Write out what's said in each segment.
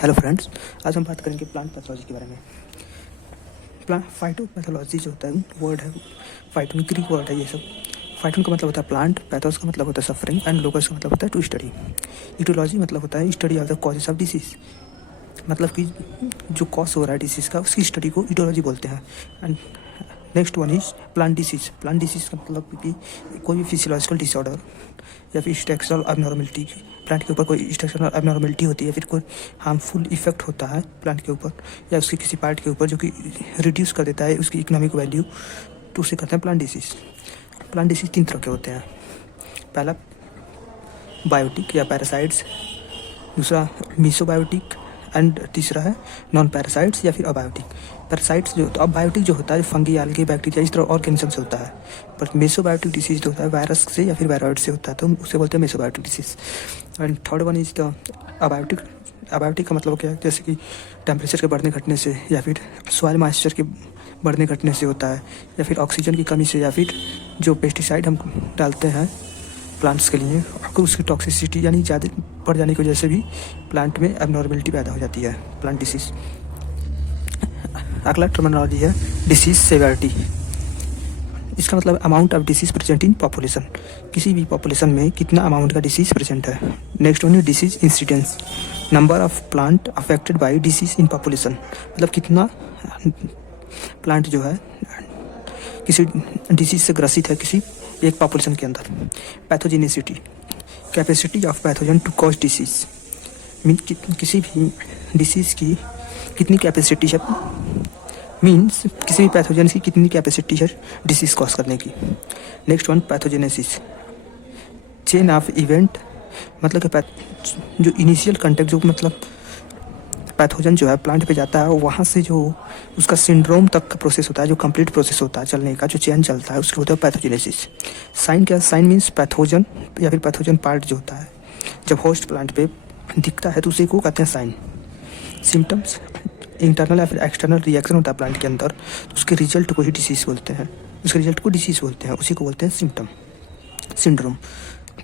Hello friends, आज हम बात करेंगे प्लांट पैथोलॉजी के बारे में। प्लांट फाइटोपैथोलॉजी जो होता है वर्ड है, फाइटोन ग्रीक वर्ड है ये सब। फाइटोन का मतलब होता है प्लांट, पैथोस का मतलब होता है सफरिंग एंड लोकस का मतलब होता है टू स्टडी। इटियोलॉजी मतलब होता है study of the causes of disease, मतलब कि जो कॉज हो रहा है डिसीज का उसकी स्टडी को इटियोलॉजी बोलते हैं। And next one is plant disease. Plant disease का मतलब कि कोई भी फिजियोलॉजिकल डिसऑर्डर या फिर स्ट्रक्चरल अबनॉर्मलिटी, प्लांट के ऊपर कोई स्ट्रक्चरल अबनॉर्मलिटी होती है, फिर कोई हार्मफुल इफेक्ट होता है प्लांट के ऊपर या उसके किसी पार्ट के ऊपर जो कि रिड्यूस कर देता है उसकी इकोनॉमिक वैल्यू, तो उसे कहते हैं प्लांट डिसीज। प्लांट डिसीज 3 तरह के होते हैं। पहला बायोटिक या पैरासाइट्स, दूसरा मीसोबायोटिक एंड तीसरा है नॉन पैरासाइट्स या फिर अबायोटिक। पैरासाइट्स जो तो अबायोटिक जो होता है फंगी, एल्गी, बैक्टीरिया इस तरह ऑर्गेनिज्म से होता है, पर मेसोबायोटिक डिसीज जो होता है वायरस से या फिर वायरॉइड से होता है, तो उसे बोलते हैं mesobiotic disease. And third one is the abiotic. Abiotic का मतलब क्या है, जैसे कि टेम्परेचर के बढ़ने घटने से या फिर सॉइल मॉइस्चर के बढ़ने घटने से होता है, या फिर ऑक्सीजन की कमी से, या फिर जो पेस्टिसाइड हम डालते हैं प्लांट्स के लिए अगर उसकी टॉक्सिसिटी यानी ज़्यादा बढ़ जाने की वजह से भी प्लांट में एबनॉर्मलिटी पैदा हो जाती है, प्लांट डिसीज। अगला टर्मिनोलॉजी है डिसीज सेवेरिटी। इसका मतलब amount of disease present in population, किसी भी पॉपुलेशन में कितना अमाउंट का डिसीज प्रेजेंट है। नेक्स्ट वन है disease incidence, number of plant affected by disease in population, मतलब कितना प्लांट जो है किसी डिसीज से ग्रसित है किसी एक पॉपुलेशन के अंदर। Pathogenicity, capacity of pathogen to cause disease, mean किसी भी डिसीज की कितनी कैपेसिटी है, मीन्स किसी भी पैथोजन की कितनी कैपेसिटी है डिसीज कॉज करने की। Next one pathogenesis, chain of event, मतलब कि जो इनिशियल कंटेक्ट जो मतलब पैथोजन जो है प्लांट पे जाता है वहाँ से जो उसका सिंड्रोम तक का प्रोसेस होता है, जो कंप्लीट प्रोसेस होता है चलने का, जो चेन चलता है उसको होता है पैथोजेनेसिस। साइन क्या, साइन मीन्स पैथोजन या फिर पैथोजन पार्ट जो होता है जब होस्ट प्लांट पे दिखता है तो उसी को कहते हैं साइन। सिम्टम्स, इंटरनल या फिर एक्सटर्नल रिएक्शन होता है प्लांट के अंदर, तो उसके रिजल्ट को ही डिसीज बोलते हैं, उसके रिजल्ट को डिसीज बोलते हैं, उसी को बोलते हैं symptom. Syndrome,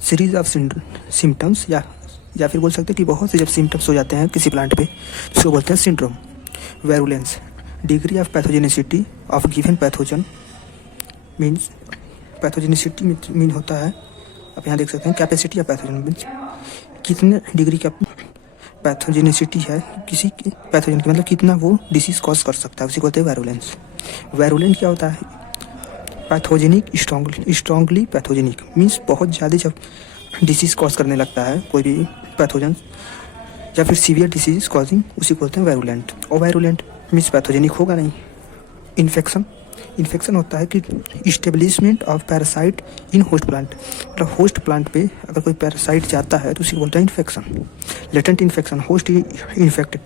series of symptoms या फिर बोल सकते हैं कि बहुत से जब सिम्टम्स हो जाते हैं किसी प्लांट पे उसको बोलते हैं syndrome. Virulence, degree of pathogenicity of given pathogen, means pathogenicity mean होता है, आप यहाँ देख सकते हैं कैपेसिटी ऑफ पैथोजन, मीन्स कितने डिग्री का पैथोजेनिसिटी है किसी पैथोजन की, मतलब कितना वो डिसीज कॉज कर सकता है, उसी को बोलते हैं वायरुलेंस। वायरुलेंट क्या होता है, पैथोजेनिक स्ट्रांगली पैथोजेनिक, मीन्स बहुत ज़्यादा जब डिसीज कॉज करने लगता है कोई भी पैथोजन या फिर सीवियर डिसीज कॉजिंग, उसी को बोलते हैं वायरुलेंट। और वायरुलेंट मीन्स पैथोजेनिक होगा नहीं। इन्फेक्शन होता है कि establishment of parasite in host plant, मतलब होस्ट प्लांट पे अगर कोई पैरासाइट जाता है तो उसी को बोलते हैं infection. Latent infection, host infected,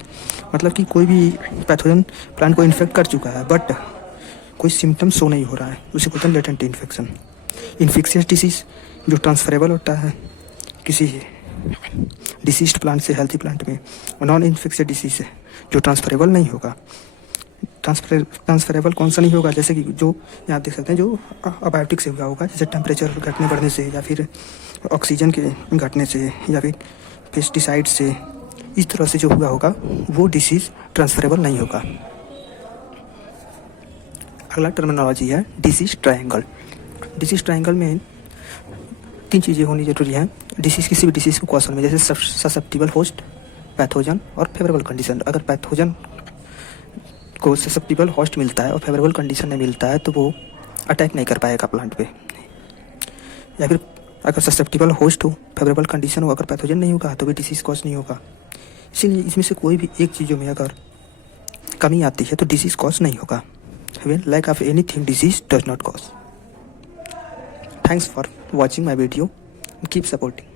मतलब कि कोई भी पैथोजन प्लांट को इन्फेक्ट कर चुका है बट कोई सिम्टम शो नहीं हो रहा है, उसे बोलते हैं लेटेंट इन्फेक्शन। इन्फेक्शियस डिसीज जो ट्रांसफरेबल होता है किसी डिसीज्ड प्लांट से हेल्थी प्लांट में, और नॉन इन्फेक्शियस डिसीज है जो ट्रांसफरेबल नहीं होगा। ट्रांसफरेबल कौन सा नहीं होगा, जैसे कि जो यहाँ देख सकते हैं जो अबायोटिक से हुआ होगा, जैसे टेम्परेचर घटने बढ़ने से या फिर ऑक्सीजन के घटने से या फिर पेस्टिसाइड से, इस तरह से जो हुआ होगा वो डिसीज ट्रांसफरेबल नहीं होगा। अगला टर्मिनोलॉजी है डिसीज ट्रायंगल। डिसीज ट्रायंगल में 3 चीज़ें होनी जरूरी हैं डिसीज, किसी भी डिसीज को कॉज करने में, जैसे ससेप्टिबल होस्ट, पैथोजन और फेवरेबल कंडीशन। अगर पैथोजन को ससेप्टिबल होस्ट मिलता है और फेवरेबल कंडीशन में मिलता है तो वो अटैक नहीं कर पाएगा प्लांट पे, या फिर अगर ससेप्टिबल होस्ट हो, फेवरेबल कंडीशन हो, अगर पैथोजन नहीं होगा तो भी डिसीज कॉज नहीं होगा। इसीलिए इसमें से कोई भी एक चीज़ों में अगर कमी आती है तो डिसीज कॉज नहीं होगा। When lack of anything, disease does not cause. Thanks for watching my video. Keep supporting.